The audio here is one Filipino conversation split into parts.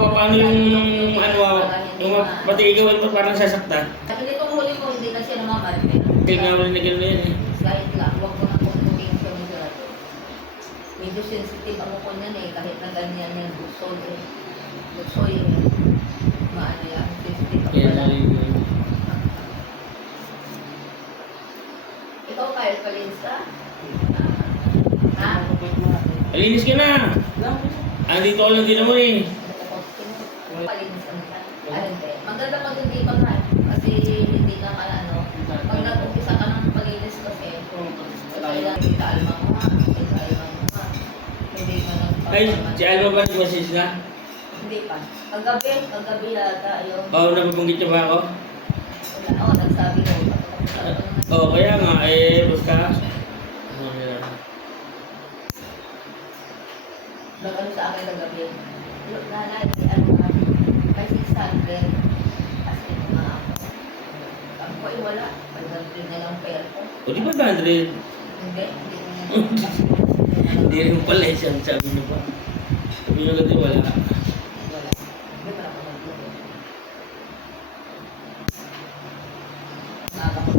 ka paano yung ano, yung pati ikaw ito parang sasaktan. Hindi ko huli ko, hindi na siya namamad. Kaya nga wala na gano'n yan eh. Kahit lang, huwag ko na pagputin siya masyado. Medyo sensitive ako ko niyan eh, kahit na ganyan yan, buksoy eh. Buksoy eh. Maano yan, sensitive ako Kaya pala. Ikaw, Kyle, palinis ka? Ha? Alinis ka na! Andito ko lang din naman eh. Palinis ka na. Ay, hindi. Maganda pag hindi pa nga. Kasi hindi ka ka ano. Pag nag-umpisa ka ng palinis kasi, kailangan kita alma mo nga. Kita alma mo nga. Hindi ka Ay, si Alma ba nag-message na? Hindi pa. Kagabi yata yun. Oo, nababanggit niya ba ako? Wala. Oo, nagsabi ko. Oo, kaya nga eh, basta. Nag-ano sa akin kagabi. Look, nanay, ano nga. May 600. Kasi ito nga ako. Sabi ko, eh wala. 500 na lang pera ko. O di ba 100? Hindi. Hindi ko nga. Hindi rin pala eh, sabi niyo pa. Sabi niyo kasi wala. Wala. Hindi wala ko nag-look. Nakakapag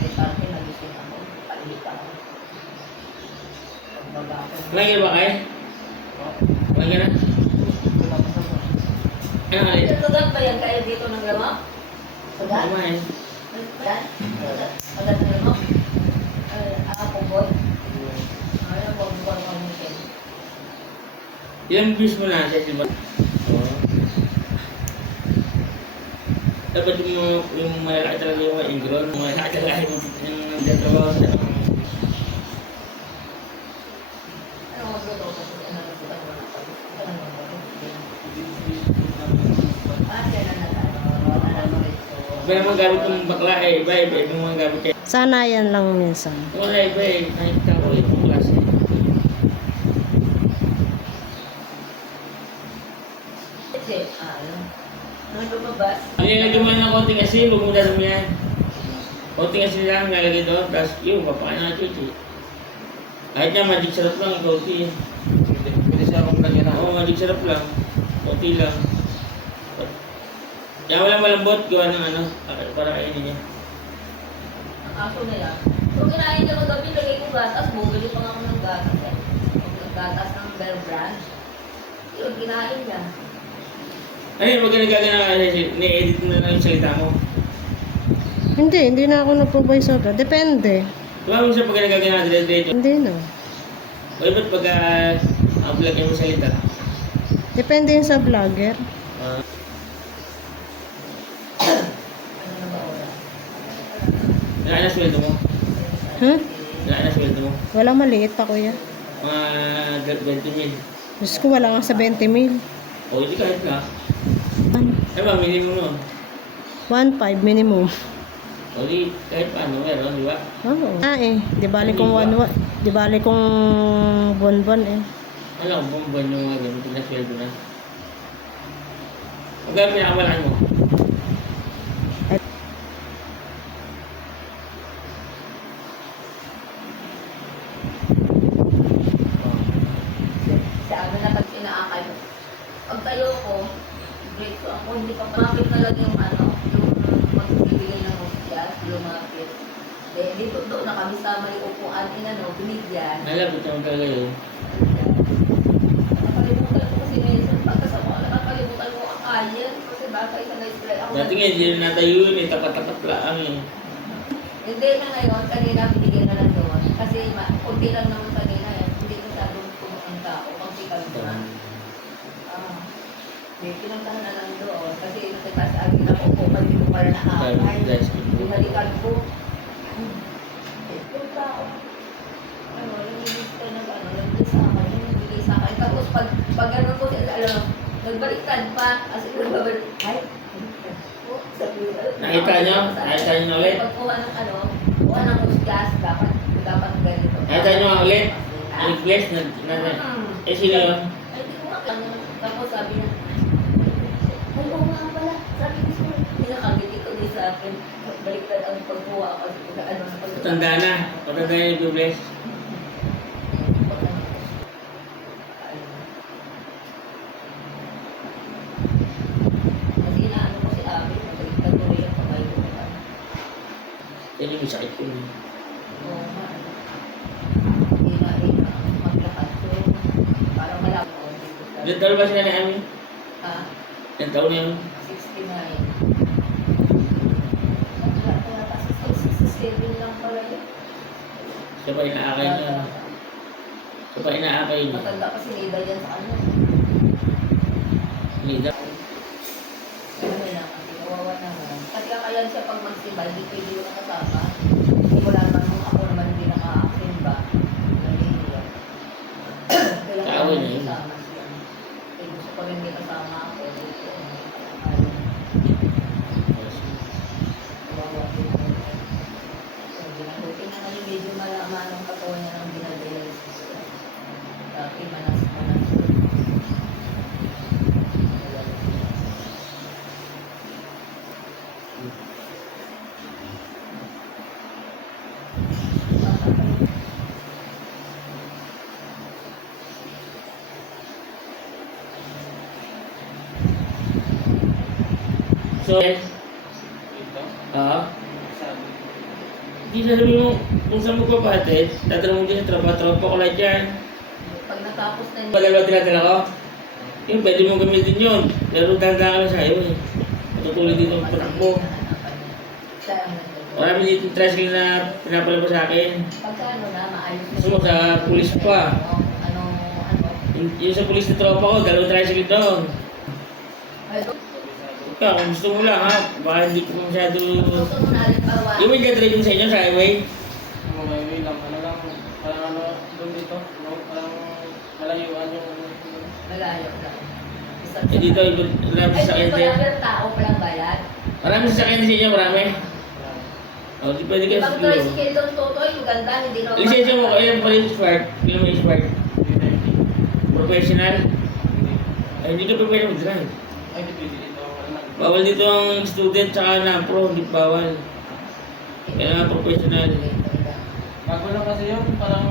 may parte nagising ako. Palit ako. Pagbaba ako. Kumain ka ba kayo? Kumain ka na? Ano ka rin? Sugat ba yan kayo dito ng lamok? Sugat? Kumain. Yan? Sugat ng lamok? Pugod? Ayaw, wag mamutin. Ilang views mo na siya, di ba? Oo. Dapat yung malalaki talaga yung mga ingron, yung malalaki talaga yung nagtatrabaho sa Ano ang magluto ko? Ano ang magluto ko? Ano ang magluto ko? Siya na iba yung mga gamit ng bakla eh, iba yung mga gamit kayo. Sana yan lang minsan. Wala iba eh, nakikita ko itong klase. Kasi, ano? Ano lumabas? Nilagay mo ng konting asin, huwag mo dami yan. Konting asin lang, nalagay doon, tapos yun, papain na chuchi. Kahit nga, magic sarap lang, konti. Pwede siya akong lagyan na. Oo, magic sarap lang. Konti lang. Kaya walang malambot, gawa ng ano, para kainin niya. Ang aso na yan. Kung kinain niya magabi, lagay ko gatas. Bumili pa nga ako ng gatas eh. Gatas ng Bear Brand. Yun, kinain niya. Ano yun, pag nagagana ka, ni-edit mo na lang yung salita mo. Hindi na ako nagpo-voice over. Depende. Diba mo siya pag nagagana dire-diretso? Hindi na. O ba't pag upload mo salita? Depende yun sa vlogger. Ano na ba oras? Ilaan na sweldo mo? Huh? Ilaan na sweldo mo? Walang maliit pa kuya. Mga 20 mil. Diyos ko, wala nga sa 20 mil. O hindi kahit na. Ano ba, minimum nun? 1.5 minimum. O di kahit paano, meron, di ba? Oo. Di bali kong di bali kong buwan-buwan eh. Alam ko, buwan yung mga ganun, pinasweldo na. Magkano pinakamalaki mo? Sabi na pag inaakay ko. Pag tayo ko, break ko ako, hindi pa lumapit na lang yung ano, yung magbibigay ng hostess, lumapit. Eh, dito doon na kami sa may upuan, inano, binigyan. Nalabot naman talaga yun. Nakalimutan ko kasi minsan, pagkasama ko, nakalimutan ko ang kayan, kasi baka isa na-spray ako. Dati nga, hindi na natayo yun eh, tapat-tapat lang eh. Hindi na ngayon, kanina binigyan na lang doon. Kasi kunti lang naman kanina eh. Hindi masyadong pumunta tao. Kasi kami doon. Hindi, pinuntahan na lang doon. Kasi nagtatas agad na po, pag dito para nakakay. Binalikan ko. Yung tao, ano, yung ka ng ano, nandun sa akin, yung nagbigay sa akin. Tapos pag ano ko, alam, nagbaliktad pa. Kasi nagbabalik, ay, sabi ko, Nakita niyo? Nakita niyo na ulit? pagkuha ng ano, kuha ng husgas, dapat ganito. Nakita niyo nga ulit? Request na, eh sino yun? Ay, hindi ko makakano. Tapos sabi niya, ay, oo nga pala. Sabi ko siya, pinakangiti ko din sa akin. Baliktad ang pagkuha kasi ano na pagkuha. Patanda na yung bless. May sakit ko. Oo nga. Hindi na maglakad ko. Parang malaki ko. Ilan taon ba sila ni Ami? Ha? Ilan taon na yun? 69. Kaya kasi 67 lang pala yun. Siya pa inaakay niya. Siya pa inaakay niya. Matanda kasi may edad yan sa kanya. Nida. Ano na, kasi kawawa naman. Kasi kakayan siya pag magsimba, hindi pwede yung nakasama. Hindi wala naman nung ako naman hindi naka-simba. Nahihiya. Kaya Kaaway na yun. kasama siya. Eh, gusto ko rin may kasama ako. Dito, kawawa din ako. Buti na nga yung medyo malaman ang katawan niya ng dinadialysis. Dati manas-manas. So, Ito, sabi. di sabi mo, kung saan mo papatid, tatanong mo dyan sa tropa ko lang dyan. Pag natapos na niya, Padalawa tinatala ko. Yung pwede mo gamitin yun. Pero tanda ka lang sa'yo eh. Matutulog dito ang patakbo. siya ang nandun. Marami dito tricycle na pinapala mo sa akin. Pagka ano na, maayos na. Gusto mo sa pulis pa. Ano. Yung sa pulis na tropa ko, dalawang tricycle doon. Ay, Ikaw, kung gusto mo lang ha, baka hindi ko masyado... gusto mo na alin parwa. Yung may driving sa inyo sa highway, Yung highway lang, ano lang, parang ano, doon dito, no? Parang malayuan yung ano. Malayo na. eh dito, marami Ay, sa hindi sakyan ko din. lang tao pa lang bayad. Marami sa sakyan din sa inyo, marami. O, di pwede ka Pag siguro. tricycle doon, Totoy, maganda, hindi na. Lisensya mo, kailan pa rin expired? Kailan mo expired? Professional? Ay, hindi ka pa pwede mag-drive. Ay, dito dito, ano lang. Bawal dito ang student tsaka na pro, hindi bawal. Kailangan professional. Bago lang kasi yun, parang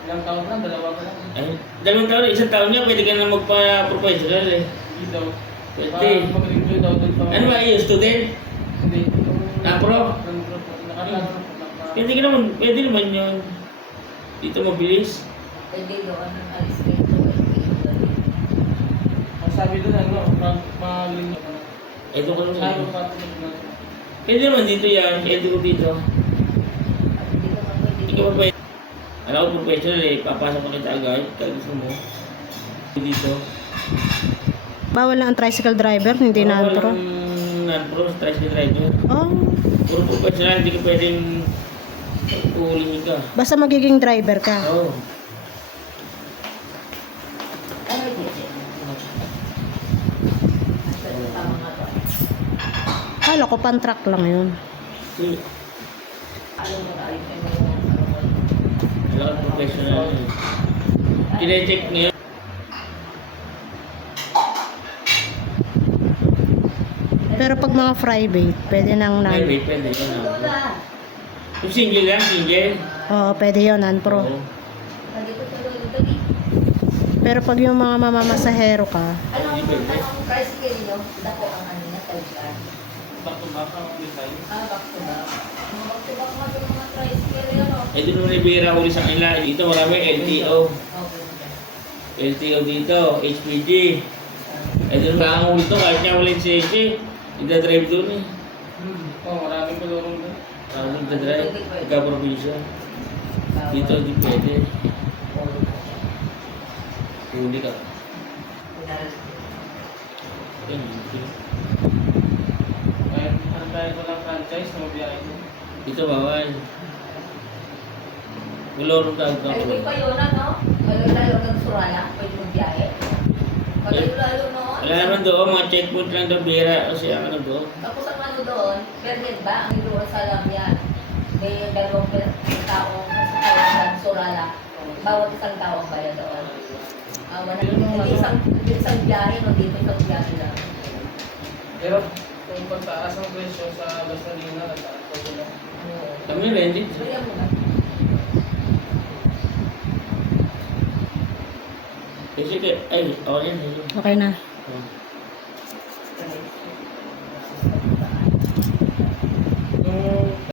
ilang taon lang, dalawa pa lang. Ay, 2 taon, 1 taon niya, pwede ka na magpa-professional eh. Dito. Pwede. Parang mag-review daw doon pa. Ano ba yun, student? Hindi. Na-pro? Pwede ka naman, pwede naman yun. Dito mabilis. Pwede doon, alis dito. Ang sabi doon, ano, magaling na. Ito ko lang Sabi sa'yo. ko patulog na. Pwede naman dito yan, pwede ko dito. Hindi ka man pwede. Hindi ka pa pwede. Alam ko professional eh, papasok ko kita agad, kaya gusto mo. Dito. Bawal lang ang tricycle driver, hindi na Bawal pro. ang non-pro, tricycle driver. Oh, Puro professional, hindi ka pwedeng uhulihin ka. basta magiging driver ka. Oo. Ano yun? Tama nga to. Kala ko pan-truck lang yun. Sige. Ano mo na, ayun mo yung ano mo. Alam ko professional eh. Kine-check niya. Pero pag mga private, pwede nang Ay, non. wait, pwede yun. Ito na. Yung single lang, single. Oo, pwede yun, non-pro. Oo. Nandito sa lolo, dali. Pero pag yung mga mamamasahero ka, Anong tricycle nyo? Dako ang ano niya, talsyan. Back to back ang design. Back to back. Mga back to back nga yung mga tricycle yan, o. Eh, doon Rivera huli sa kanila. Dito marami LTO. Okay. LTO dito, HPG. Eh, doon ba ang huli to? Kahit nga walang lisensya, ida-drive doon eh. Oh, maraming kulurong doon. Tawag ida-drive. Pagka-provision. Dito, di pwede. Huli ka. Yan, dito. Kahit tayo walang franchise na mabiyahe doon. Dito bawal. Gulorong tawag ka. Ay, may pa yun, ano? Lalo ng Surala, pwede magbiyahe. Lalo noon. Wala naman doon, mga checkpoint lang doon, bira kasi ang ano doon. Tapos ang ano doon, permit ba? Ang doon sa Lamyan. May dalawang taong sa Surala. Bawat isang tao ang bayad doon. Hindi isang biyahe, no? Dito sa biyahe lang. Pero kung pagtaas ang presyo sa gasolina, nataas pa sila. Kami rin din. Kaya mo na. Kasi, ay, ako yan. okay na. Oh.